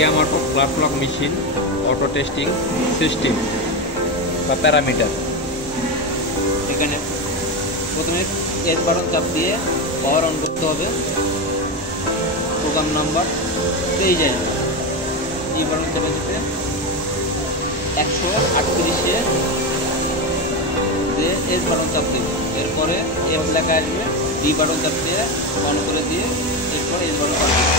ইয়ামাটো ফ্ল্যাটলক machine auto testing system বা parameter. এখানে প্রথমে এস বাটন চাপ দিয়ে পাওয়ার অন করতে হবে। প্রোগ্রাম নাম্বার 23 আসবে। জি বাটন চাপে দিতে 138-এ দিয়ে এস বাটন চাপ দেবে। এরপরে এফ লেখা আসবে, ডি বাটন চাপ দিয়ে অন করে দিয়ে এরপরে এস বাটন চাপ দেবে।